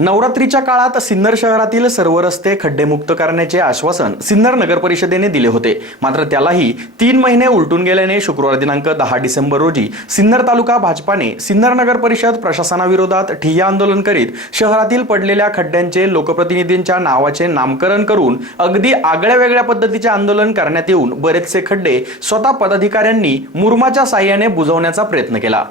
नवरात्रीच्या काळात सिन्नर शहरातील सर्व रस्ते खड्डेमुक्त करण्याचे आश्वासन सिन्नर नगर परिषदेने दिले होते. मात्र त्यालाही तीन महिने उलटून गेल्याने शुक्रवार दिनांक दहा डिसेंबर रोजी सिन्नर तालुका भाजपाने सिन्नर नगर परिषद प्रशासनाविरोधात ठिय्या आंदोलन करीत शहरातील पडलेल्या खड्ड्यांचे लोकप्रतिनिधींच्या नावाचे नामकरण करून अगदी आगळ्या वेगळ्या पद्धतीचे आंदोलन करण्यात येऊन बरेचसे खड्डे स्वतः पदाधिकाऱ्यांनी मुरमाच्या साह्याने बुजवण्याचा प्रयत्न केला.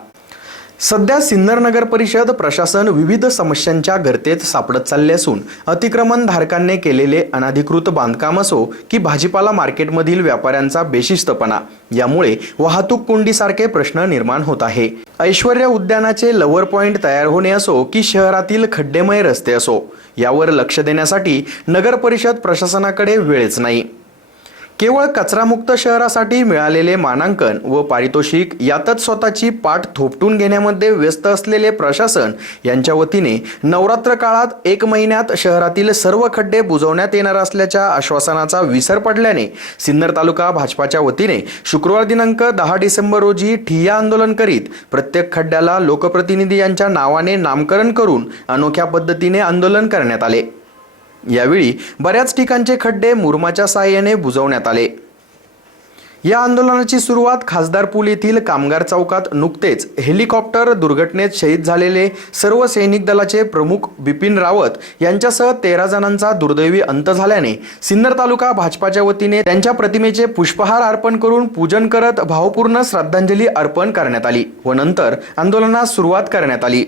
सध्या सिन्नर नगर परिषद प्रशासन विविध समस्यांच्या गर्तेत सापडत चालले असून अतिक्रमण धारकांनी केलेले अनाधिकृत बांधकाम असो की भाजीपाला मार्केटमधील व्यापाऱ्यांचा बेशिस्तपणा यामुळे वाहतूक कोंडीसारखे प्रश्न निर्माण होत आहे. ऐश्वर्या उद्यानाचे लवर पॉइंट तयार होणे असो की शहरातील खड्डेमय रस्ते असो यावर लक्ष देण्यासाठी नगर परिषद प्रशासनाकडे वेळच नाही. केवळ कचरामुक्त शहरासाठी मिळालेले मानांकन व पारितोषिक यातच स्वतःची पाठ थोपटून घेण्यामध्ये व्यस्त असलेले प्रशासन यांच्या वतीने नवरात्र काळात एक महिन्यात शहरातील सर्व खड्डे बुजवण्यात येणार असल्याच्या आश्वासनाचा विसर पडल्याने सिन्नर तालुका भाजपाच्या वतीने शुक्रवार दिनांक दहा डिसेंबर रोजी ठिय्या आंदोलन करीत प्रत्येक खड्ड्याला लोकप्रतिनिधी यांच्या नावाने नामकरण करून अनोख्या पद्धतीने आंदोलन करण्यात आले. यावेळी बऱ्याच ठिकाणचे खड्डे मुरमाच्या सहाय्याने बुजवण्यात आले. या आंदोलनाची सुरुवात खासदार पूल येथील कामगार चौकात नुकतेच हेलिकॉप्टर दुर्घटनेत शहीद झालेले सर्व सैनिक दलाचे प्रमुख बिपिन रावत यांच्यासह तेरा जणांचा दुर्दैवी अंत झाल्याने सिन्नर तालुका भाजपाच्या वतीने त्यांच्या प्रतिमेचे पुष्पहार अर्पण करून पूजन करत भावपूर्ण श्रद्धांजली अर्पण करण्यात आली व नंतर आंदोलनास सुरुवात करण्यात आली.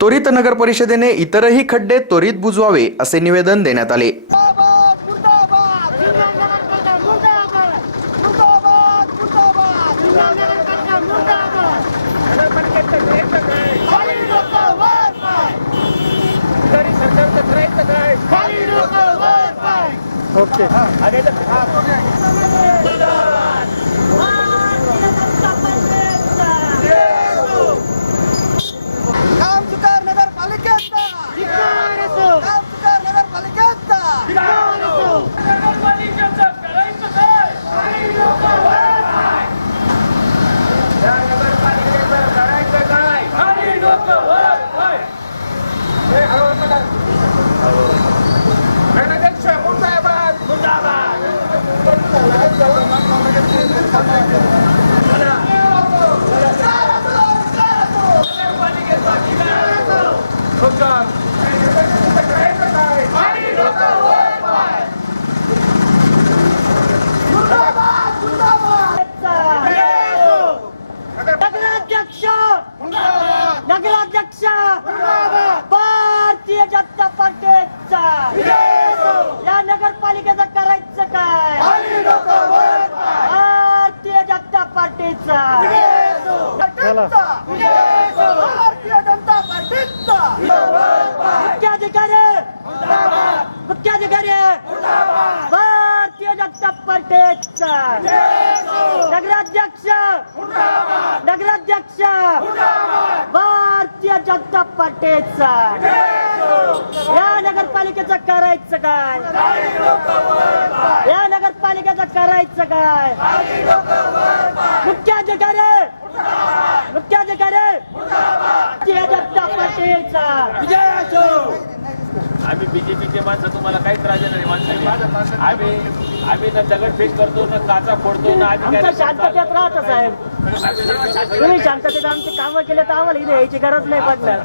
त्वरित नगर परिषदेने इतरही खड्डे त्वरित बुजवावे असे निवेदन देण्यात आले. मुर्दाबाद मुर्दाबाद जिल्हानगरकरता मुर्दाबाद मुर्दाबाद मुर्दाबाद जिल्हानगरकरता मुर्दाबाद खाली डोकं वर पाय खाली डोकं वर पाय काम चुकार नगरपालिकेचा काम चुकार नगरपालिकेचा नगराध्यक्ष नगराध्यक्ष भारतीय जनता पार्टीचा या नगरपालिकेचं करायचं काय भारतीय जनता पार्टीचा भारतीय जनता पार्टीचा मुख्याधिकारी मुख्याधिकारी भारतीय जनता पार्टीचा नगराध्यक्ष नगराध्यक्ष भारतीय जनता पार्टीचा. या नगरपालिकेचं करायचं काय? या नगरपालिकेचं करायचं काय? मुख्याधिकारी मुख्याधिकारी जनता पार्टीचा आम्ही बीजेपीचे माणसं तुम्हाला काहीच राजा नाही माणसं आम्ही आम्ही ना दगड फेक करतो ना काचा फोडतो ना अधिकारी शांततेत राहत साहेब. तुम्ही शांततेत आमची कामं केले तर आम्हाला इथे यायची गरज नाही पडणार.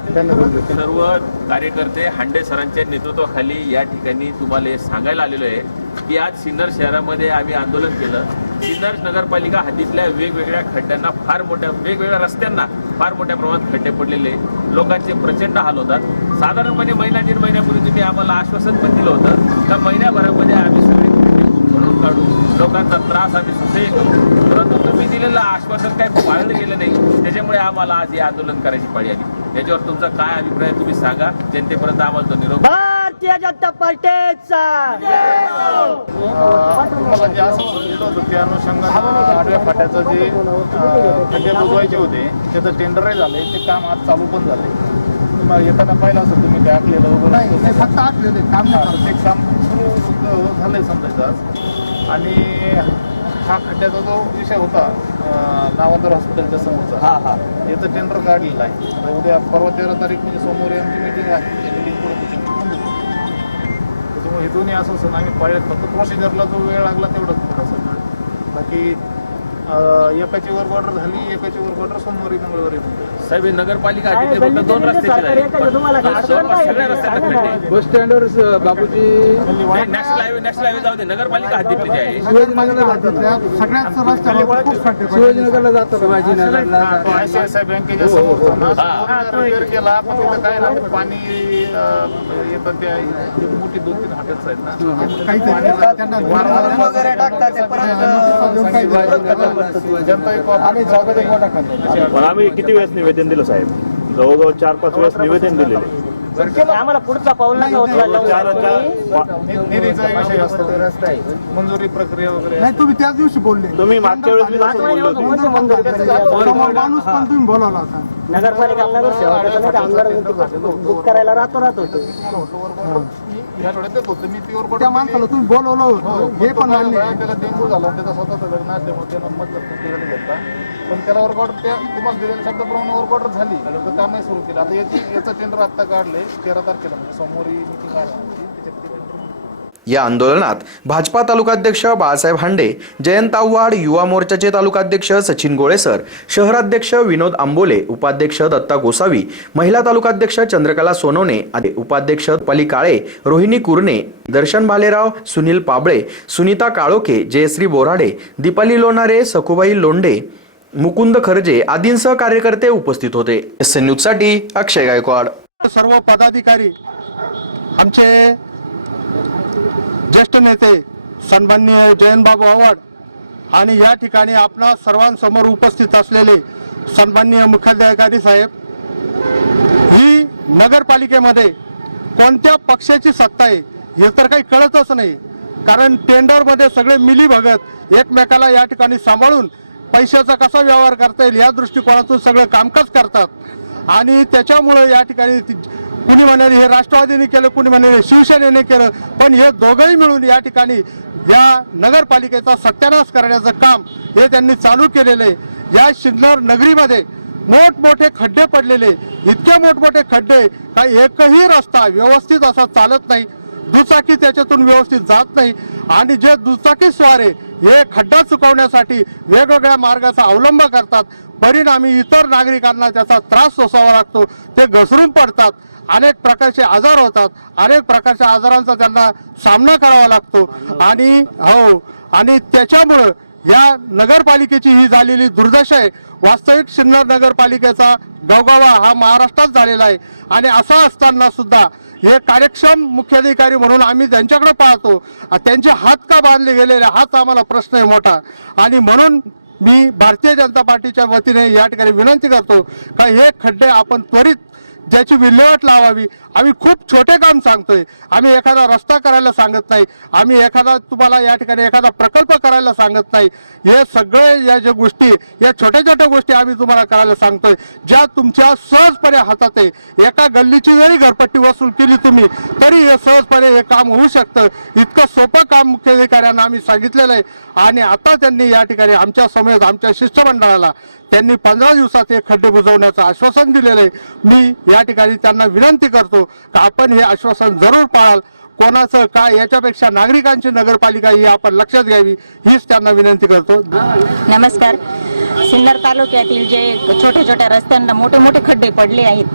सर्व कार्यकर्ते हांडे सरांच्या नेतृत्वाखाली या ठिकाणी तुम्हाला हे सांगायला आलेलो आहे की आज सिन्नर शहरामध्ये आम्ही आंदोलन केलं. सिन्नर नगरपालिका हद्दीतल्या वेगवेगळ्या खड्ड्यांना फार मोठ्या वेगवेगळ्या रस्त्यांना फार मोठ्या प्रमाणात खड्डे पडलेले. लोकांचे प्रचंड हाल होतात. साधारणपणे महिना दीड महिन्यापूर्वी तुम्ही आम्हाला आश्वासन पण दिलं होतं का महिन्याभरामध्ये आम्ही सगळे खड्डे भरून काढू. लोकांचा त्रास आम्ही सुसह्य करू. परंतु तुम्ही दिलेलं आश्वासन काही पाळलं गेलं नाही. त्याच्यामुळे आम्हाला आज हे आंदोलन करायची पाळी आली. याच्यावर तुमचा काय अभिप्राय तुम्ही सांगा. जनतेपर्यंत आम्हाला तो निरोप भारतीय जनता पार्टीचा. तुम्हाला जे असं दिलं होतं त्या अनुषंगानं आडव्या फाट्याचं जे अं, खड्डे बुजवायचे होते त्याचं टेंडरही झालंय ते काम आज चालू पण झालंय तुम्हाला येताना पाहिलं असं तुम्ही ते आखलेलं वगैरे नाही फक्त आखलेलं काम ते काम सुरू झालंय समजायचं आज. आणि हा खड्ड्याचा जो विषय होता अं, नावांतर हॉस्पिटलच्या समोरचा याचं टेंडर काढलेलं आहे. आता उद्या परवा तेरा तारीख म्हणजे सोमवारी आमची मिटिंग आहे. त्या मिटिंग पुढे त्याच्यामुळे हे दोन्ही आश्वासन आम्ही पाळलेत. फक्त प्रोसिजरला जो वेळ लागला तेवढंच. थोडासा बाकी एकाची वर्क ऑर्डर झाली एकाची वर्क ऑर्डर सोमवारी मंगळवारी साहेब हे नगरपालिका फक्त दोन सगळ्या? रस्त्यात ना. बस स्टँडवर Bapuji. National highway national highway जाऊ दे. नगरपालिका हद्दीतले जे आहे. सगळ्याच खड्डे शिवाजीनगरला जातात. शिवाजीनगरला I C I C I बँकेच्या समोर रिपेअर केला पण तिथं काय ना पाणी अं, येतं त्या मोठी दोन तीन हॉटेल्स आहेत ना. वगैरे टाकतात पण आम्ही किती वेळेस निवेदन दिलं साहेब जवळजवळ चार पाच वेळेस निवेदन दिलेले आम्हाला पुढचा पाऊल निधीचा विषय असतो मंजुरी प्रक्रिया वगैरे नाही तुम्ही त्याच दिवशी बोलले तुम्ही मागच्या वेळेस माणूस पण तुम्ही बोलावला होता नगरपालिका नगरसेवक आमदार बुक करायला राहतो त्या माणसाला तुम्ही बोलवलं होतं. हे पण आहे. त्याला डेंग्यू झाला त्याचा स्वतःचा लग्न असल्यामुळे त्यानं मत तिकडे घेतला पण त्याला वर्क ऑर्डर त्या तुम्हाला दिलेल्या शब्दाप्रमाणे वर्क ऑर्डर झाली. तर कामही सुरू केलं. आता याची याचं टेंडर आत्ता काढले तेरा तारखेला म्हणजे सोमवारी मिटिंग आहे आमची. त्याच्यात ते टेंडर या आंदोलनात भाजपा तालुकाध्यक्ष बाळासाहेब हांडे जयंत आव्हाड युवा मोर्चाचे तालुकाध्यक्ष सचिन गोळेसर शहराध्यक्ष विनोद आंबोले उपाध्यक्ष दत्ता गोसावी महिला तालुकाध्यक्ष चंद्रकला सोनवणे उपाध्यक्ष पली काळे रोहिणी कुरणे दर्शन भालेराव सुनील पाबळे सुनीता काळोखे जयश्री बोराडे दीपाली लोणारे सखुबाई लोंढे मुकुंद खर्जे आदींसह कार्यकर्ते उपस्थित होते. एस न्यूजसाठी अक्षय गायकवाड. सर्व पदाधिकारी आमचे ज्येष्ठ नेते सन्माननीय जयनबाबू आव्हाड आणि या ठिकाणी आपणा सर्वांसमोर उपस्थित असलेले सन्माननीय मुख्याधिकारी साहेब ही नगरपालिकेमध्ये कोणत्या पक्षाची सत्ता आहे हे तर काही कळतच नाही. कारण टेंडरमध्ये सगळे मिलीभगत एकमेकाला या ठिकाणी सांभाळून पैशाचा कसा व्यवहार करता येईल या दृष्टिकोनातून सगळं कामकाज करतात. आणि त्याच्यामुळं या ठिकाणी कुणी म्हणाले हे राष्ट्रवादीने केलं कुणी म्हणाले शिवसेनेने केलं पण हे दोघंही मिळून या ठिकाणी या नगरपालिकेचा सत्यानाश करण्याचं काम हे त्यांनी चालू केलेलं आहे. या सिन्नर नगरीमध्ये मोठमोठे खड्डे पडलेले इतके मोठमोठे खड्डे काही एकही रस्ता व्यवस्थित असा चालत नाही. दुचाकी त्याच्यातून व्यवस्थित जात नाही. आणि जे दुचाकी स्वारे हे खड्डा चुकवण्यासाठी वेगवेगळ्या मार्गाचा अवलंब करतात. परिणामी इतर नागरिकांना त्याचा त्रास सोसावा लागतो ते घसरून पडतात. अनेक प्रकारचे आजार होतात. अनेक प्रकारच्या आजारांचा त्यांना सामना करावा लागतो. आणि हो आणि त्याच्यामुळं या नगरपालिकेची ही झालेली दुर्दशा आहे. वास्तविक सिन्नर नगरपालिकेचा गवगावा हा महाराष्ट्रात झालेला आहे. आणि असं असताना सुद्धा हे कार्यक्षम मुख्याधिकारी म्हणून आम्ही त्यांच्याकडे पाहतो. त्यांचे हात का बांधले गेलेले हाच आम्हाला प्रश्न आहे मोठा. आणि म्हणून मी भारतीय जनता पार्टीच्या वतीने या ठिकाणी विनंती करतो का हे खड्डे आपण त्वरित ज्याची विल्हेवाट लावावी आम्ही खूप छोटे काम सांगतोय. आम्ही एखादा रस्ता करायला सांगत नाही. आम्ही एखादा तुम्हाला या ठिकाणी एखादा प्रकल्प करायला सांगत नाही. हे सगळे या ज्या गोष्टी या छोट्या छोट्या गोष्टी आम्ही तुम्हाला करायला सांगतोय ज्या तुमच्या सहजपणे हातात आहे. एका गल्लीची जरी घरपट्टी वसूल केली तुम्ही तरी हे सहजपणे हे काम होऊ शकतं. इतकं सोपं काम मुख्याधिकाऱ्यांना आम्ही सांगितलेलं आहे. आणि आता त्यांनी या ठिकाणी आमच्या समेत आमच्या शिष्टमंडळाला त्यांनी पंधरा दिवसात हे खड्डे बुजवण्याचं आश्वासन दिलेलं आहे. मी या ठिकाणी त्यांना विनंती करतो का आपण हे आश्वासन जरूर पाळाल? कोणाचं काय? याच्यापेक्षा नागरिकांची नगरपालिका ही आपण लक्षात घ्यावी. हीच त्यांना विनंती करतो. नमस्कार. सिन्नर तालुक्यातील जे छोट्या छोट्या रस्त्यांना मोठे मोठे खड्डे पडले आहेत.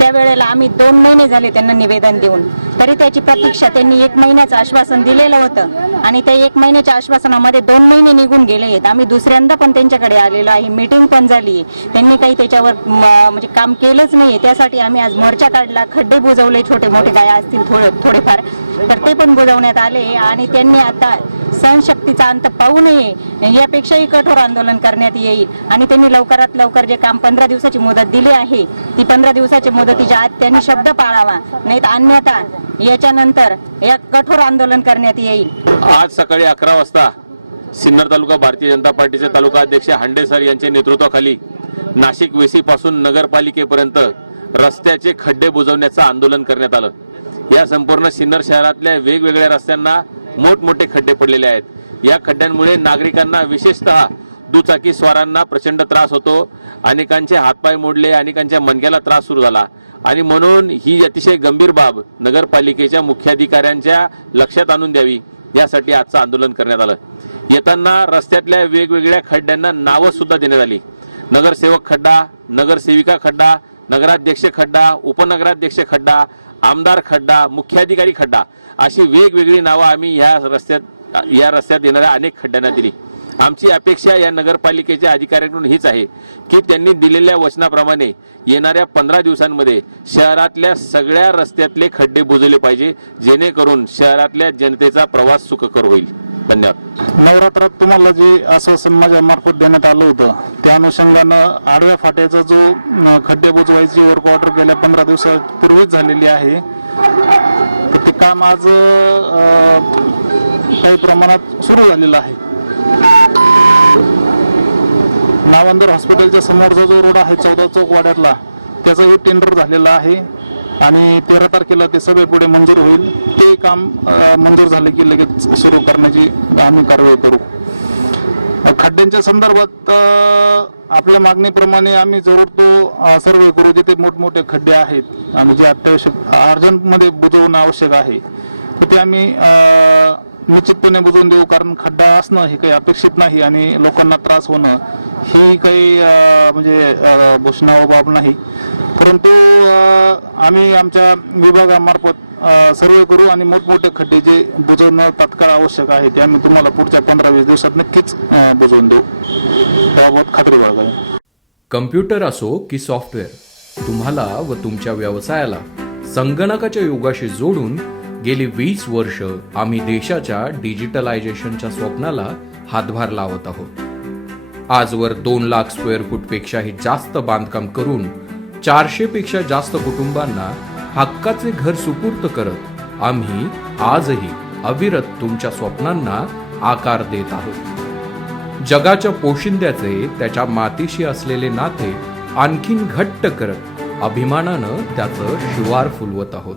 त्यावेळेला आम्ही दोन महिने झाले त्यांना निवेदन देऊन. तरी त्याची प्रतीक्षा त्यांनी एक महिन्याचं आश्वासन दिलेलं होतं. आणि त्या एक महिन्याच्या आश्वासनामध्ये दोन महिने निघून गेले आहेत. आम्ही दुसऱ्यांदा पण त्यांच्याकडे आलेलो आहे. मीटिंग पण झाली आहे. त्यांनी काही त्याच्यावर म- म्हणजे काम केलंच नाही आहे त्यासाठी आम्ही आज मोर्चा काढला. खड्डे बुजवले छोटे मोठे काय असतील थोडे थोडेफार. तर ते पण बुजवण्यात आले. आणि त्यांनी आता सहनशक्तीचा अंत पाहू नये. यापेक्षाही कठोर आंदोलन करण्यात येईल. आणि त्यांनी लवकरात लवकर जे काम पंधरा दिवसाची मुदत दिली आहे ती पंधरा दिवसाच्या मुदतीच्या आत त्यांनी शब्द पाळावा नाही तर अन्यथा याच्यानंतर या कठोर आंदोलन करण्यात येईल. आज सकाळी अकरा वाजता सिन्नर तालुका भारतीय जनता पार्टीचे तालुका अध्यक्ष हांडे सर यांच्या नेतृत्वाखाली नाशिक वेसीपासून नगरपालिकेपर्यंत रस्त्याचे खड्डे बुजवण्याचं आंदोलन करण्यात आलं. या संपूर्ण सिन्नर शहरातल्या वेगवेगळ्या रस्त्यांना मोठमोठे खड्डे पडलेले आहेत. या खड्ड्यांमुळे नागरिकांना विशेषतः दुचाकी स्वारांना प्रचंड त्रास होतो. अनेकांचे हातपाय मोडले अनेकांच्या मनक्याला त्रास सुरू झाला. आणि म्हणून ही अतिशय गंभीर बाब नगरपालिकेच्या मुख्याधिकाऱ्यांच्या लक्षात आणून द्यावी यासाठी आजचं आंदोलन करण्यात आलं. येताना रस्त्यातल्या वेगवेगळ्या खड्ड्यांना नावं सुद्धा देण्यात आली. नगरसेवक खड्डा नगरसेविका खड्डा नगराध्यक्ष खड्डा उपनगराध्यक्ष खड्डा आमदार खड्डा मुख्याधिकारी खड्डा अशी वेगवेगळी नावं आम्ही ह्या रस्त्यात या रस्त्यात येणाऱ्या अनेक खड्ड्यांना दिली. आमची अपेक्षा या नगरपालिकेच्या अधिकाऱ्यांकडून हीच आहे की त्यांनी दिलेल्या वचनाप्रमाणे येणाऱ्या पंधरा दिवसांमध्ये शहरातल्या सगळ्या रस्त्यातले खड्डे बुजवले पाहिजे जेणेकरून शहरातल्या जनतेचा प्रवास सुखकर होईल. धन्यवाद. नवरात्रात तुम्हाला जे आश्वासन माझ्या मार्फत देण्यात आलं होतं त्या अनुषंगानं आडव्या फाट्याचा जो खड्डे बुजवायची वर्क ऑर्डर गेल्या पंधरा दिवसापूर्वीच झालेली आहे. तर ते काम आज काही प्रमाणात सुरू झालेलं आहे. नावंदर हॉस्पिटलच्या समोरचा जो रोड आहे चौदा चौक वाड्यातला त्याचाही टेंडर झालेला आहे. आणि तेरा तारखेला ते सभेपुढे मंजूर होईल. ते काम मंजूर झाले की लगेच सुरू करण्याची आम्ही कारवाई करू. खड्ड्यांच्या संदर्भात आपल्या मागणीप्रमाणे आम्ही जरूर तो सर्वे करू जिथे मोठमोठे खड्डे आहेत आणि जे अत्यावश्यक अर्जंटमध्ये बुजवणं आवश्यक आहे. तर ते आम्ही निश्चितपणे बुजवून देऊ कारण खड्डा असणं हे काही अपेक्षित नाही आणि लोकांना त्रास होणं ही काही म्हणजे अ, बाब नाही. परंतु आम्ही आमच्या विभागामार्फत सर्वे करू आणि मोठमोठे खड्डे जे बुजवणं तात्काळ आवश्यक आहे ते आम्ही तुम्हाला पुढच्या पंधरा वीस दिवसात नक्कीच बुजवून देऊ. त्याबाबत खात्री बाळगावी. कम्प्युटर असो की सॉफ्टवेअर तुम्हाला व तुमच्या व्यवसायाला संगणकाच्या योगाशी जोडून गेली वीस वर्ष आम्ही देशाच्या डिजिटलायझेशनच्या स्वप्नाला हातभार लावत आहोत. आजवर दोन लाख स्क्वेअर फूटपेक्षाही जास्त बांधकाम करून चारशेपेक्षा जास्त कुटुंबांना हक्काचे घर सुपूर्त करत आम्ही आजही अविरत तुमच्या स्वप्नांना आकार देत आहोत. जगाच्या पोशिंद्याचे त्याच्या मातीशी असलेले नाते आणखीन घट्ट करत अभिमानानं त्याचं शिवार फुलवत आहोत.